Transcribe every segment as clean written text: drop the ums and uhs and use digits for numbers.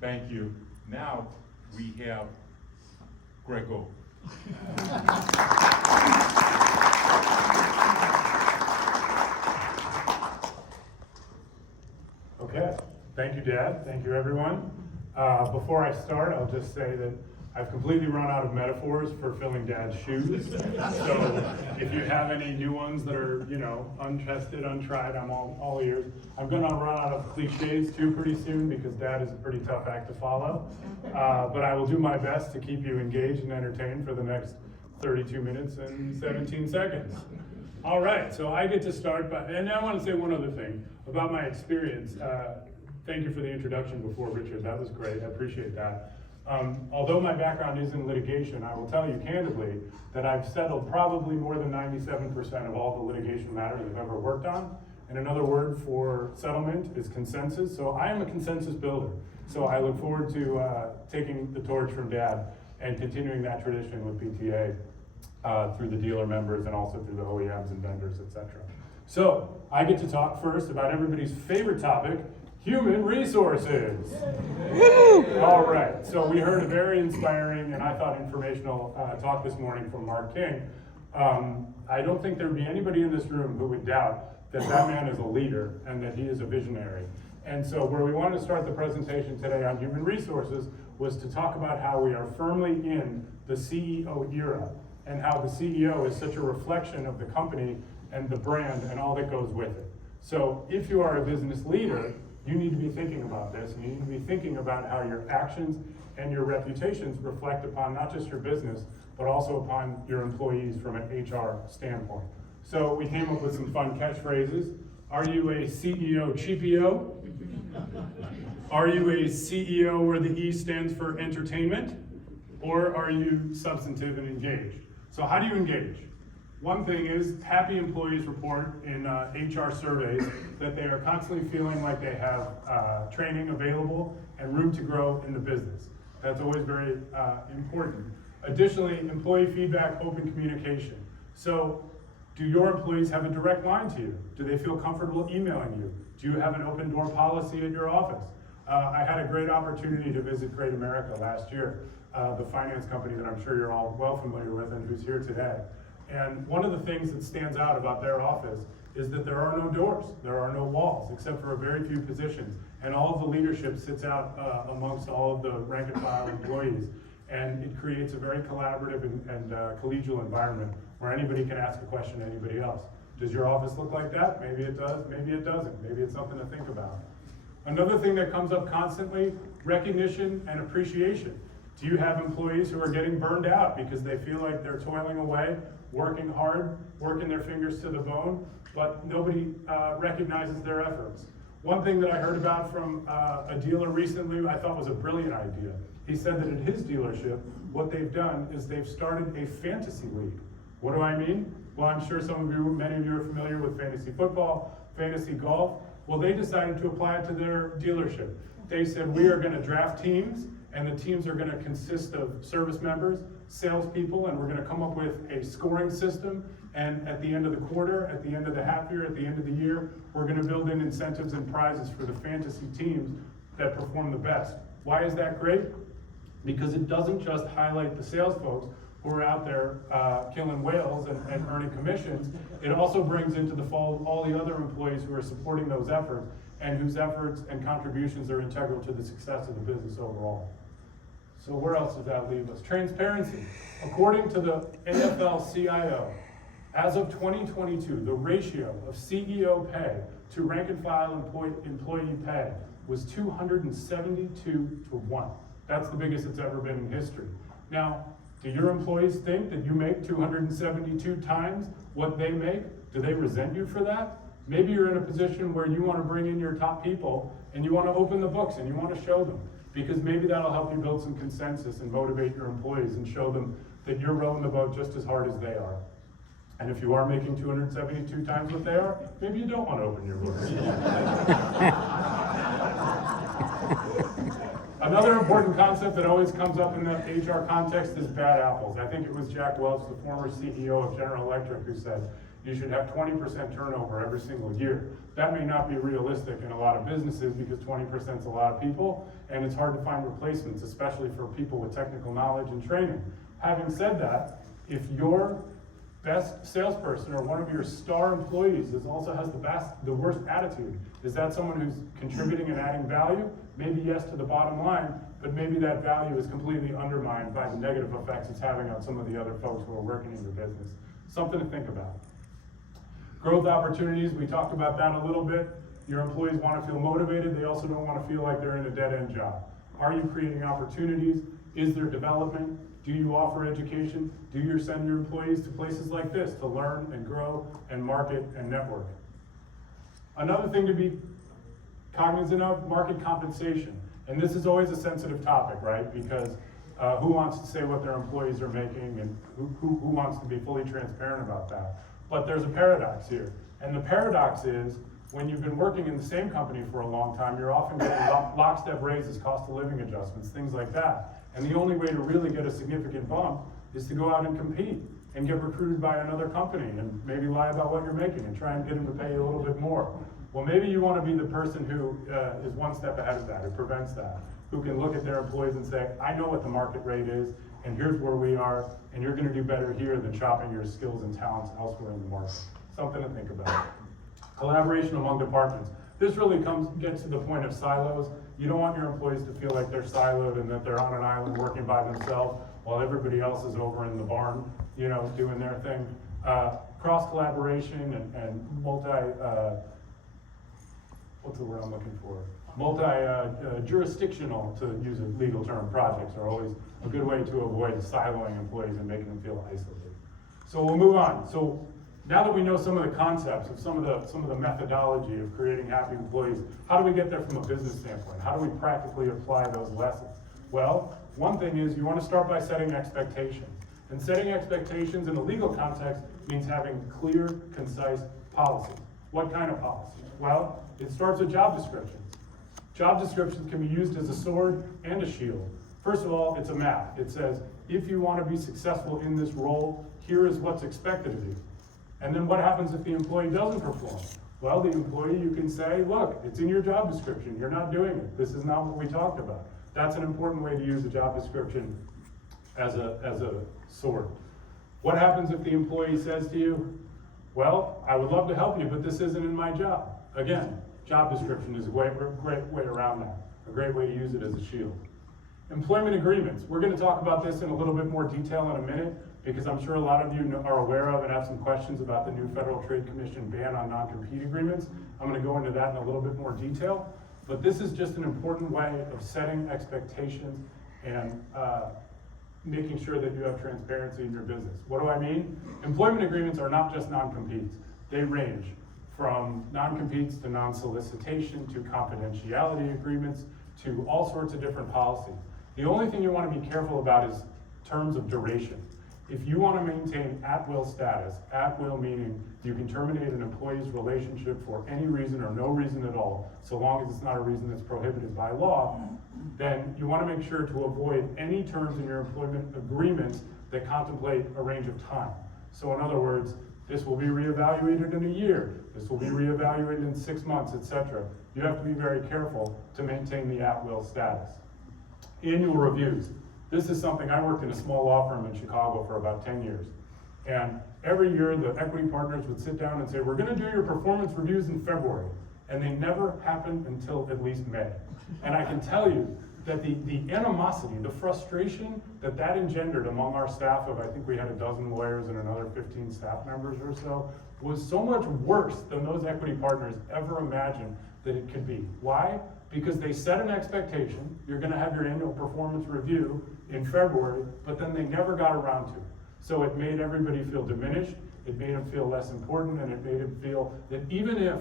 Thank you. Now we have Greg Goldberg. Okay, thank you, Dad. Thank you, everyone. Before I start, I'll just say that I've completely run out of metaphors for filling Dad's shoes. So if you have any new ones that are, untested, untried, I'm all ears. I'm gonna run out of cliches too pretty soon because Dad is a pretty tough act to follow. But I will do my best to keep you engaged and entertained for the next 32 minutes and 17 seconds. All right, so I get to start and I want to say one other thing about my experience. Thank you for the introduction before, Richard. That was great. I appreciate that. Although my background is in litigation, I will tell you candidly that I've settled probably more than 97% of all the litigation matters I've ever worked on. And another word for settlement is consensus. So I am a consensus builder. So I look forward to taking the torch from Dad and continuing that tradition with PTA through the dealer members and also through the OEMs and vendors, etc. So I get to talk first about everybody's favorite topic, human resources. All right, so we heard a very inspiring and I thought informational talk this morning from Mark King. I don't think there would be anybody in this room who would doubt that that man is a leader and that he is a visionary. And so where we wanted to start the presentation today on human resources was to talk about how we are firmly in the CEO era and how the CEO is such a reflection of the company and the brand and all that goes with it. So if you are a business leader, you need to be thinking about this, and you need to be thinking about how your actions and your reputations reflect upon not just your business, but also upon your employees from an HR standpoint. So we came up with some fun catchphrases. Are you a CEO cheapio? Are you a CEO where the E stands for entertainment? Or are you substantive and engaged? So how do you engage? One thing is happy employees report in HR surveys that they are constantly feeling like they have training available and room to grow in the business. That's always very important. Additionally, employee feedback, open communication. So do your employees have a direct line to you? Do they feel comfortable emailing you? Do you have an open door policy at your office? I had a great opportunity to visit Great America last year, the finance company that I'm sure you're all well familiar with and who's here today. And one of the things that stands out about their office is that there are no doors, there are no walls, except for a very few positions. And all of the leadership sits out amongst all of the rank and file employees. And it creates a very collaborative and collegial environment where anybody can ask a question to anybody else. Does your office look like that? Maybe it does, maybe it doesn't. Maybe it's something to think about. Another thing that comes up constantly, recognition and appreciation. Do you have employees who are getting burned out because they feel like they're toiling away, working hard, working their fingers to the bone, but nobody recognizes their efforts? One thing that I heard about from a dealer recently I thought was a brilliant idea. He said that at his dealership, what they've done is they've started a fantasy league. What do I mean? Well, I'm sure many of you are familiar with fantasy football, fantasy golf. Well, they decided to apply it to their dealership. They said, we are gonna draft teams, and the teams are gonna consist of service members, salespeople, and we're gonna come up with a scoring system. And at the end of the quarter, at the end of the half year, at the end of the year, we're gonna build in incentives and prizes for the fantasy teams that perform the best. Why is that great? Because it doesn't just highlight the sales folks who are out there killing whales and earning commissions. It also brings into the fold all the other employees who are supporting those efforts and whose efforts and contributions are integral to the success of the business overall. So where else does that leave us? Transparency. According to the AFL-CIO, as of 2022, the ratio of CEO pay to rank and file employee pay was 272 to 1. That's the biggest it's ever been in history. Now, do your employees think that you make 272 times what they make? Do they resent you for that? Maybe you're in a position where you want to bring in your top people and you want to open the books and you want to show them, because maybe that'll help you build some consensus and motivate your employees and show them that you're rowing the boat just as hard as they are. And if you are making 272 times what they are, maybe you don't want to open your books. Another important concept that always comes up in the HR context is bad apples. I think it was Jack Welch, the former CEO of General Electric, who said, you should have 20% turnover every single year. That may not be realistic in a lot of businesses because 20% is a lot of people, and it's hard to find replacements, especially for people with technical knowledge and training. Having said that, if your best salesperson or one of your star employees also has the worst attitude, is that someone who's contributing and adding value? Maybe yes to the bottom line, but maybe that value is completely undermined by the negative effects it's having on some of the other folks who are working in your business. Something to think about. Growth opportunities, we talked about that a little bit. Your employees want to feel motivated. They also don't want to feel like they're in a dead-end job. Are you creating opportunities? Is there development? Do you offer education? Do you send your employees to places like this to learn and grow and market and network? Another thing to be cognizant of, market compensation. And this is always a sensitive topic, right? Because who wants to say what their employees are making, and who wants to be fully transparent about that? But there's a paradox here. And the paradox is, when you've been working in the same company for a long time, you're often getting lockstep raises, cost of living adjustments, things like that. And the only way to really get a significant bump is to go out and compete and get recruited by another company and maybe lie about what you're making and try and get them to pay you a little bit more. Well, maybe you want to be the person who is one step ahead of that, who prevents that, who can look at their employees and say, I know what the market rate is, and here's where we are, and you're going to do better here than shopping your skills and talents elsewhere in the market. Something to think about. Collaboration among departments. This really gets to the point of silos. You don't want your employees to feel like they're siloed and that they're on an island working by themselves while everybody else is over in the barn, you know, doing their thing. Cross collaboration and what's the word I'm looking for? Jurisdictional, to use a legal term, projects are always a good way to avoid siloing employees and making them feel isolated. So we'll move on. So now that we know some of the concepts of some of the methodology of creating happy employees, how do we get there from a business standpoint? How do we practically apply those lessons? Well, one thing is you want to start by setting expectations. And setting expectations in a legal context means having clear, concise policies. What kind of policies? Well, it starts with job descriptions. Job descriptions can be used as a sword and a shield. First of all, it's a map. It says, if you want to be successful in this role, here is what's expected of you. And then what happens if the employee doesn't perform? Well, the employee, you can say, look, it's in your job description. You're not doing it. This is not what we talked about. That's an important way to use a job description as a sword. What happens if the employee says to you, well, I would love to help you, but this isn't in my job? Again, job description is a great way around that, a great way to use it as a shield. Employment agreements. We're going to talk about this in a little bit more detail in a minute, because I'm sure a lot of you are aware of and have some questions about the new Federal Trade Commission ban on non-compete agreements. I'm going to go into that in a little bit more detail, but this is just an important way of setting expectations and making sure that you have transparency in your business. What do I mean? Employment agreements are not just non-competes. They range from non-competes to non-solicitation to confidentiality agreements to all sorts of different policies. The only thing you want to be careful about is terms of duration. If you want to maintain at-will status, at-will meaning you can terminate an employee's relationship for any reason or no reason at all, so long as it's not a reason that's prohibited by law, then you want to make sure to avoid any terms in your employment agreements that contemplate a range of time. So in other words, this will be reevaluated in a year, this will be reevaluated in 6 months, etc. You have to be very careful to maintain the at-will status. Annual reviews. This is something, I worked in a small law firm in Chicago for about 10 years. And every year the equity partners would sit down and say, we're gonna do your performance reviews in February. And they never happened until at least May. And I can tell you that the animosity, the frustration that engendered among our staff of, I think we had a dozen lawyers and another 15 staff members or so, was so much worse than those equity partners ever imagined that it could be. Why? Because they set an expectation, you're gonna have your annual performance review in February, but then they never got around to it. So it made everybody feel diminished, it made them feel less important, and it made them feel that even if,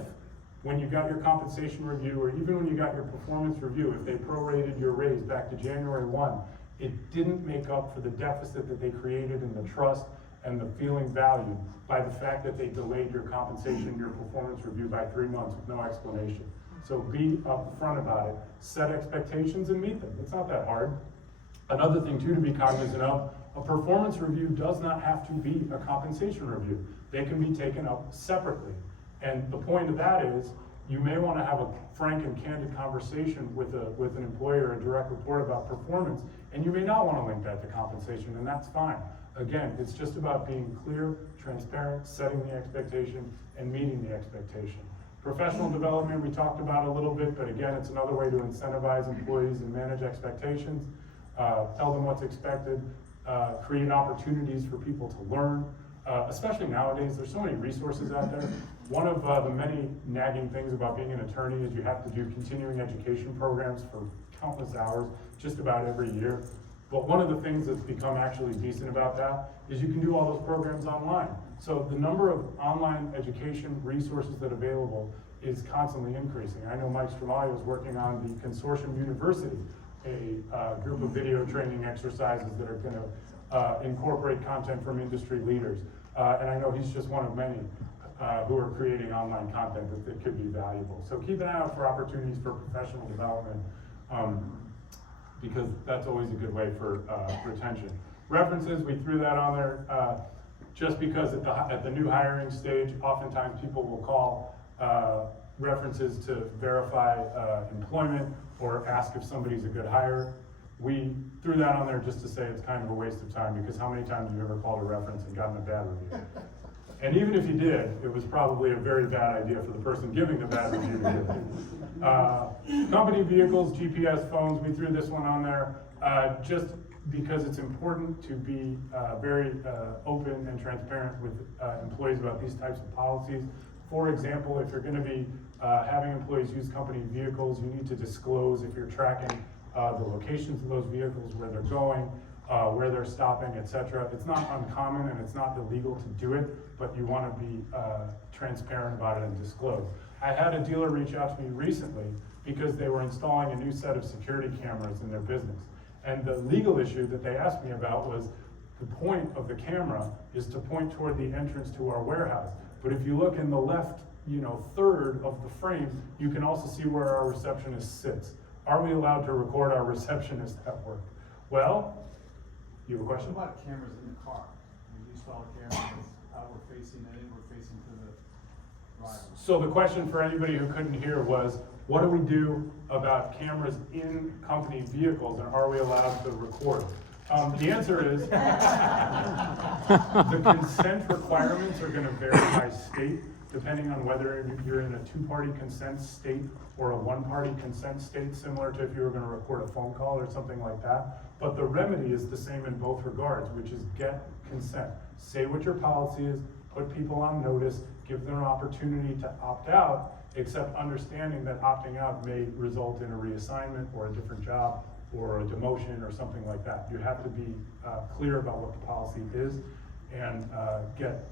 when you got your compensation review, or even when you got your performance review, if they prorated your raise back to January 1, it didn't make up for the deficit that they created in the trust and the feeling valued by the fact that they delayed your compensation, your performance review by 3 months with no explanation. So be upfront about it, set expectations and meet them. It's not that hard. Another thing too to be cognizant of, a performance review does not have to be a compensation review. they can be taken up separately. And the point of that is, you may want to have a frank and candid conversation with an employee or a direct report about performance, and you may not want to link that to compensation, and that's fine. Again, it's just about being clear, transparent, setting the expectation, and meeting the expectation. Professional development, we talked about a little bit, but again, it's another way to incentivize employees and manage expectations, tell them what's expected, create opportunities for people to learn, especially nowadays. There's so many resources out there. One of the many nagging things about being an attorney is you have to do continuing education programs for countless hours, just about every year. But one of the things that's become actually decent about that is you can do all those programs online. So the number of online education resources that are available is constantly increasing. I know Mike Stramaglio is working on the Consortium University, a group of video training exercises that are going to incorporate content from industry leaders. And I know he's just one of many who are creating online content that could be valuable. So keep an eye out for opportunities for professional development, because that's always a good way for retention. References, we threw that on there just because at the new hiring stage, oftentimes people will call references to verify employment or ask if somebody's a good hire. We threw that on there just to say it's kind of a waste of time, because how many times have you ever called a reference and gotten a bad review? And even if you did, it was probably a very bad idea for the person giving the bad review to do. Company vehicles, GPS phones, we threw this one on there just because it's important to be very open and transparent with employees about these types of policies. For example, if you're going to be having employees use company vehicles, you need to disclose if you're tracking the locations of those vehicles, where they're going, where they're stopping, etc. It's not uncommon and it's not illegal to do it, but you want to be transparent about it and disclose. I had a dealer reach out to me recently because they were installing a new set of security cameras in their business. And the legal issue that they asked me about was the point of the camera is to point toward the entrance to our warehouse. But if you look in the left, third of the frame, you can also see where our receptionist sits. Are we allowed to record our receptionist at work? Well, you have a question? What about cameras in the car? When you install a camera that's outward facing and inward facing to the driver? So the question for anybody who couldn't hear was, what do we do about cameras in company vehicles, and are we allowed to record? The answer is, the consent requirements are going to vary by state, depending on whether you're in a two-party consent state or a one-party consent state, similar to if you were going to record a phone call or something like that. But the remedy is the same in both regards, which is get consent. Say what your policy is, put people on notice, give them an opportunity to opt out, except understanding that opting out may result in a reassignment or a different job or a demotion or something like that. You have to be clear about what the policy is and get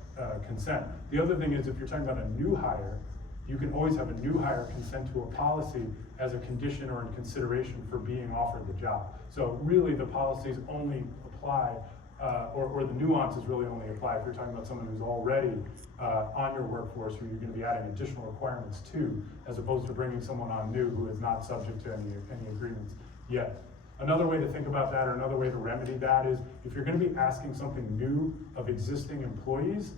consent. The other thing is, if you're talking about a new hire, you can always have a new hire consent to a policy as a condition or in consideration for being offered the job. So really the policies only apply, or the nuances really only apply if you're talking about someone who's already on your workforce, who you're going to be adding additional requirements to, as opposed to bringing someone on new who is not subject to any agreements yet. Another way to think about that, or another way to remedy that, is if you're going to be asking something new of existing employees,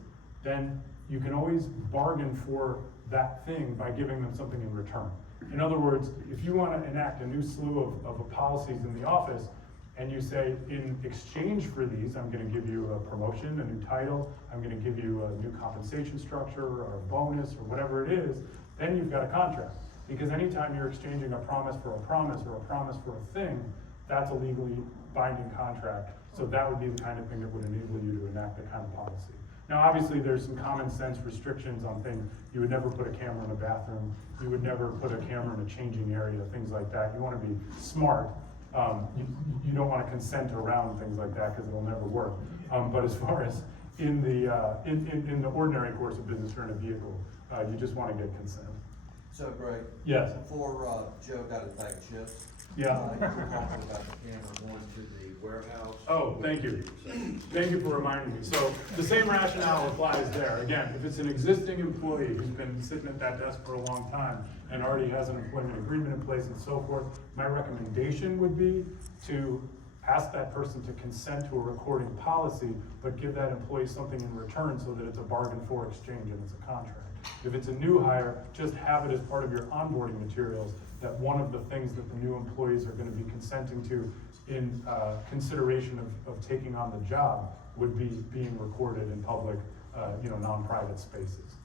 then you can always bargain for that thing by giving them something in return. In other words, if you want to enact a new slew of policies in the office, and you say, in exchange for these, I'm going to give you a promotion, a new title, I'm going to give you a new compensation structure, or a bonus, or whatever it is, then you've got a contract. Because anytime you're exchanging a promise for a promise, or a promise for a thing, that's a legally binding contract. So that would be the kind of thing that would enable you to enact that kind of policy. Now, obviously, there's some common sense restrictions on things. You would never put a camera in a bathroom. You would never put a camera in a changing area, things like that. You want to be smart. You don't want to consent around things like that, because it'll never work. But as far as in the ordinary course of business or in a vehicle, you just want to get consent. So, Greg. Yes. Before Joe got his bag of chips. Yeah. You were talking about the camera going to the warehouse. Oh, thank you. Thank you for reminding me. So the same rationale applies there. Again, if it's an existing employee who's been sitting at that desk for a long time and already has an employment agreement in place and so forth, my recommendation would be to ask that person to consent to a recording policy, but give that employee something in return so that it's a bargain for exchange and it's a contract. If it's a new hire, just have it as part of your onboarding materials that one of the things that the new employees are gonna be consenting to in consideration of taking on the job would be being recorded in public, non-private spaces.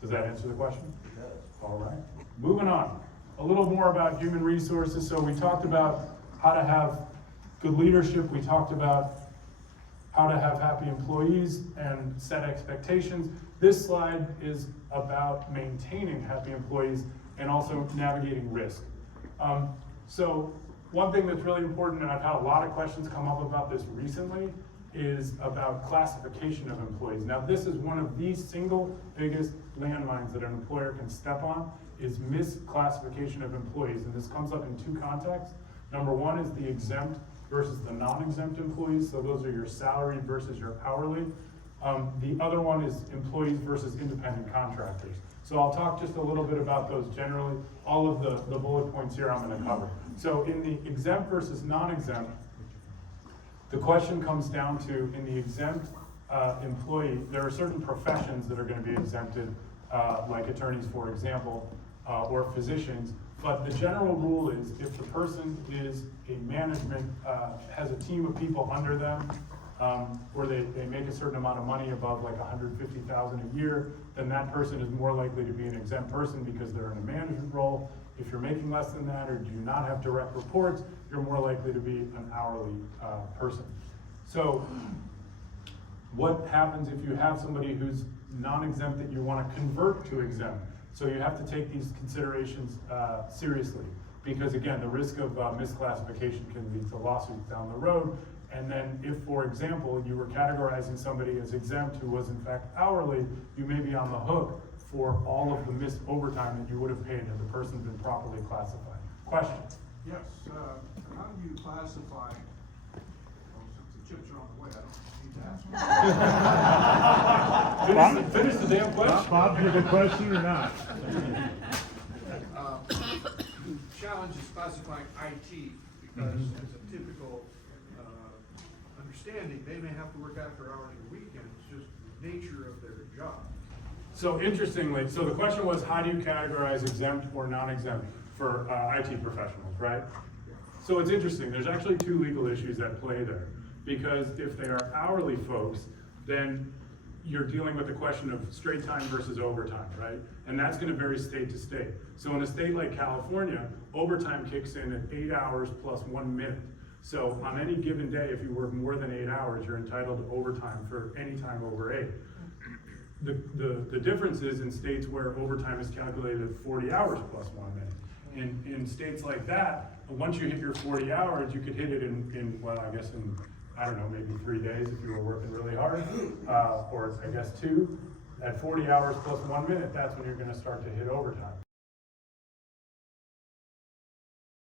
Does that answer the question? It does. All right, moving on. A little more about human resources. So we talked about how to have good leadership. We talked about how to have happy employees and set expectations. This slide is about maintaining happy employees and also navigating risk. So one thing that's really important, and I've had a lot of questions come up about this recently, is about classification of employees. Now, this is one of the single biggest landmines that an employer can step on, is misclassification of employees. And this comes up in two contexts. Number one is the exempt versus the non-exempt employees. So those are your salaried versus your hourly. The other one is employees versus independent contractors. So I'll talk just a little bit about those generally. All of the bullet points here I'm gonna cover. So in the exempt versus non-exempt, the question comes down to, in the exempt employee, there are certain professions that are gonna be exempted, like attorneys, for example, or physicians. But the general rule is if the person is a management, has a team of people under them, or they make a certain amount of money above like $150,000 a year, then that person is more likely to be an exempt person because they're in a management role. If you're making less than that or do not have direct reports, you're more likely to be an hourly person. So what happens if you have somebody who's non-exempt that you want to convert to exempt? So you have to take these considerations seriously, because again, the risk of misclassification can lead to lawsuits down the road. And then if, for example, you were categorizing somebody as exempt who was in fact hourly, you may be on the hook for all of the missed overtime that you would have paid had the person been properly classified. Question? Yes, how do you classify, since the chips are on the way, I don't need to ask. Finish the damn question. Bob, you have a question or not? Challenge is classifying IT because as a typical understanding, they may have to work after hours or weekends, just the nature of their job. So interestingly, so the question was, how do you categorize exempt or non-exempt for IT professionals, right? So it's interesting, there's actually two legal issues at play there. Because if they are hourly folks, then you're dealing with the question of straight time versus overtime, right? And that's gonna vary state to state. So in a state like California, overtime kicks in at 8 hours plus 1 minute. So on any given day, if you work more than 8 hours, you're entitled to overtime for any time over 8. The difference is in states where overtime is calculated at 40 hours plus 1 minute. In states like that, once you hit your 40 hours, you could hit it in well, I guess in, I don't know, maybe 3 days if you were working really hard, or I guess 2. At 40 hours plus 1 minute, that's when you're gonna start to hit overtime.